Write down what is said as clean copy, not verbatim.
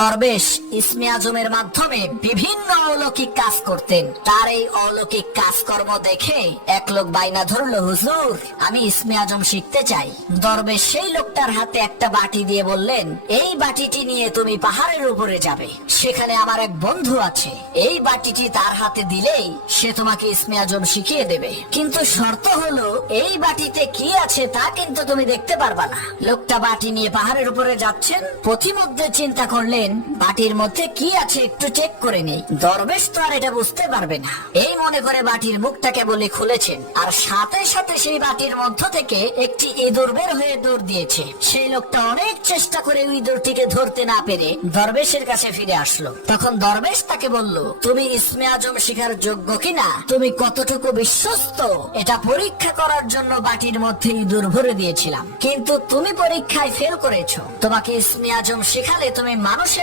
দরবেশ ইসমে আজমের মাধ্যমে বিভিন্ন অলৌকিক কাজ করতেন। তার এই অলৌকিক কাজকর্ম দেখে এক লোক বায়না ধরলো, হুজুর আমি ইসমে আজম শিখতে চাই। দরবেশ সেই লোকটার হাতে একটা বাটি দিয়ে বললেন, এই বাটিটি নিয়ে তুমি পাহাড়ের উপরে যাবে, সেখানে আমার এক বন্ধু আছে, এই বাটিটি তার হাতে দিলেই সে তোমাকে ইসমে আজম শিখিয়ে দেবে, কিন্তু শর্ত হলো এই বাটিতে কি আছে তা কিন্তু তুমি দেখতে পারবা না। লোকটা বাটি নিয়ে পাহাড়ের উপরে যাচ্ছেন, পথিমধ্যে চিন্তা করলেন বাটির মধ্যে কি আছে একটু চেক করে নেই। দরবেশ তো আর এটা বুঝতে পারবে না, এই মনে করে বাটির মুখটাকে বলে খুলেছেন, আর সাথে সাথে সেই বাটির মধ্য থেকে একটি ইঁদুর বের হয়ে দৌড় দিয়েছে। সেই লোকটা অনেক চেষ্টা করে ইঁদুরটিকে ধরতে না পেরে দরবেশের কাছে ফিরে আসলো। তখন দরবেশ তাকে বলল, তুমি ইসমে আজম শিখার যোগ্য কিনা, তুমি কতটুকু বিশ্বস্ত, এটা পরীক্ষা করার জন্য বাটির মধ্যে ইঁদুর ভরে দিয়েছিলাম, কিন্তু তুমি পরীক্ষায় ফেল করেছো। তোমাকে ইসমে আজম শেখালে তুমি মানুষের